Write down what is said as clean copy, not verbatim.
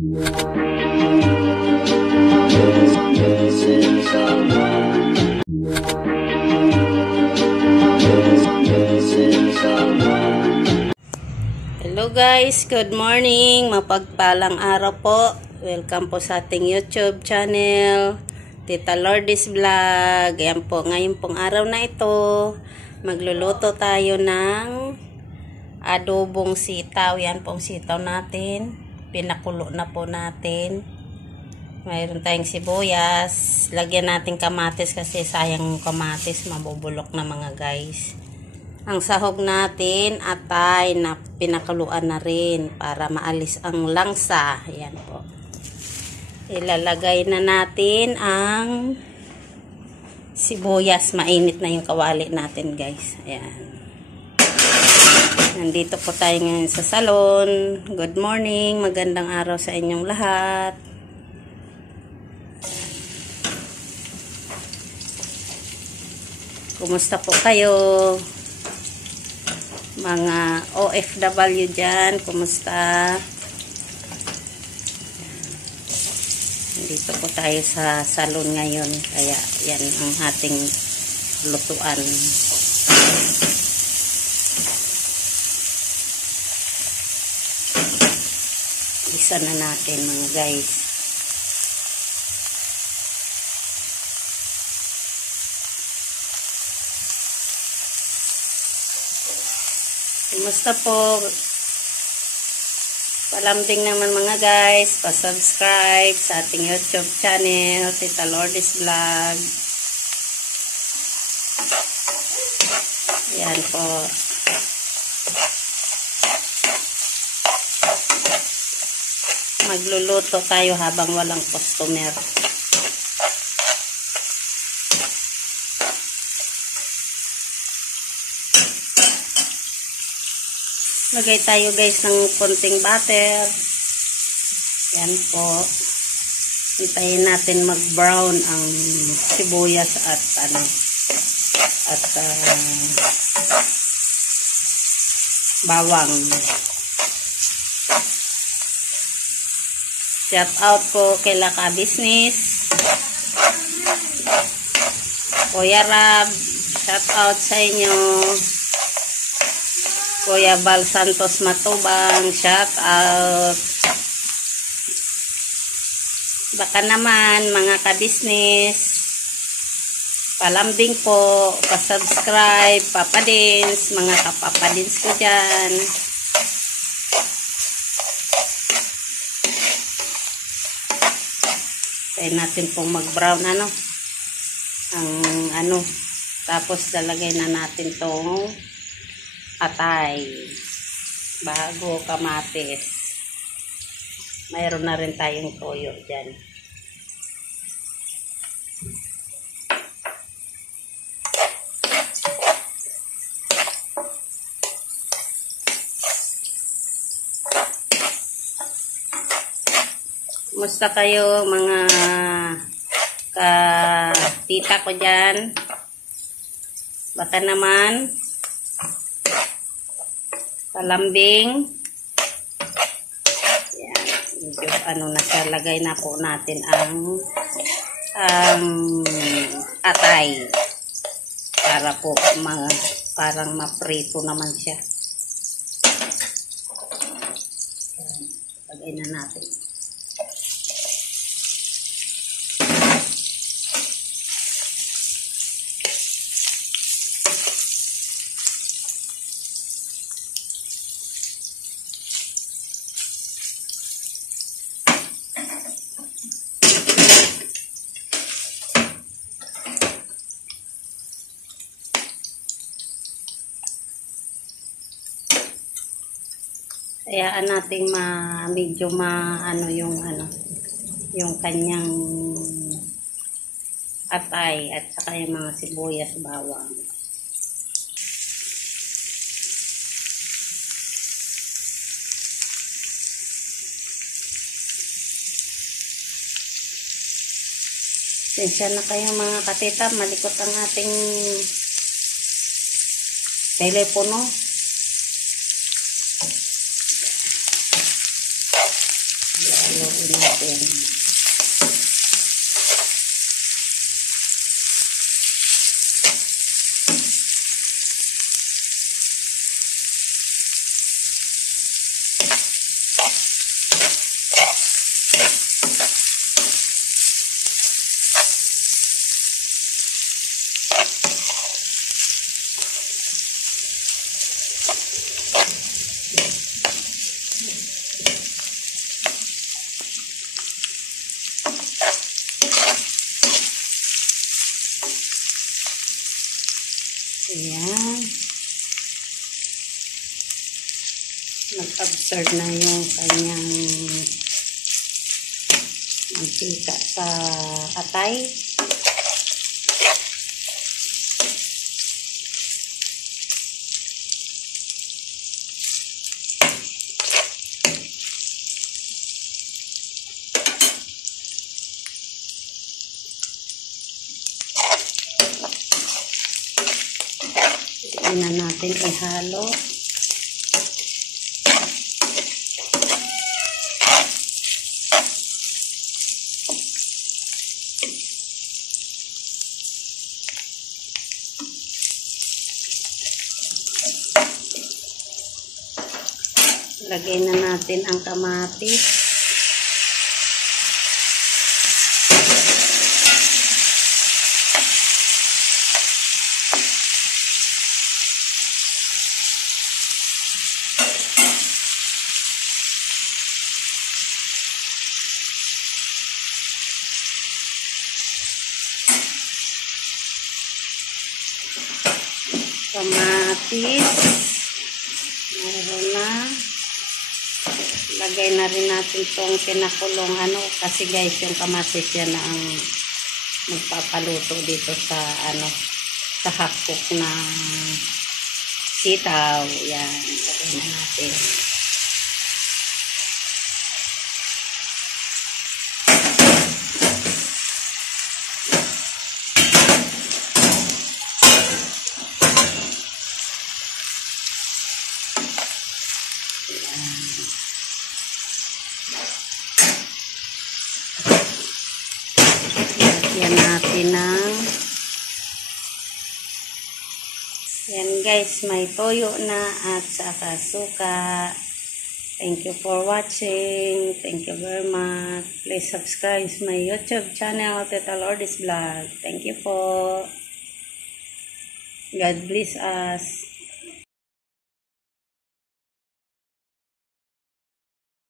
Hello guys, good morning. Mapagpalang araw po. Welcome po sa ating YouTube channel, Tita Lourdes Vlog. Ayan po, ngayon pong araw na ito, magluluto tayo ng adobong sitaw. Yan pong sitaw natin. Pinakulo na po natin. Mayroon tayong sibuyas. Lagyan natin kamatis kasi sayang kamatis, mabubulok na mga guys. Ang sahog natin, atay na pinakuluan na rin para maalis ang langsa. Ayan po. Ilalagay na natin ang sibuyas. Mainit na yung kawali natin guys. Ayan. Nandito po tayo ngayon sa salon. Good morning. Magandang araw sa inyong lahat. Kumusta po kayo? Mga OFW dyan, kumusta? Dito po tayo sa salon ngayon, kaya yan ang ating lutuan. Isa na natin mga guys. Kumusta po? Palambing naman mga guys, pa-subscribe sa ating YouTube channel, Tita Lourdes Vlog. Yan po. Magluluto tayo habang walang customer. Lagay tayo guys ng konting butter. Yan po. Hintayin natin mag-brown ang sibuyas at bawang. Shout out po kay Laka Business. Kuya Rab, shout out sa inyo. Kuya Bal Santos Matubang, shout out. Baka naman mga ka-business, palambing po, pa-subscribe, papadins, mga kapapadins ko dyan. Kaya natin pong mag-brown tapos lalagay na natin tong atay bago kamatis. Mayroon na rin tayong toyo dyan. Kumusta kayo mga ka-tita ko dyan? Baka naman palambing. Yan. Medyo nasalagay na po natin ang atay. Para po parang maprito naman siya. Yan. Lagay na natin. Hayaan natin medyo yung kanyang atay at saka yung mga sibuyas, bawang. Pasensya na kayo mga katita, malikot ang ating telepono. Lalo haluin natin. Ayan. Nag-absorb na yung kanyang mantika sa atay. Hindi na natin ihalo. Lagay na natin ang kamatis. Kamatis. Meron na. Lagay na rin natin itong pinakulong kasi guys yung kamatis yan na ang magpapaluto dito sa sa hakok na sitaw. Yan. Lagay na natin. Lagyan natin ng yan guys, may toyo na at saka suka. Thank you for watching. Thank you very much. Please subscribe my YouTube channel, Tita Lourdes Vlog. Thank you po. God bless us.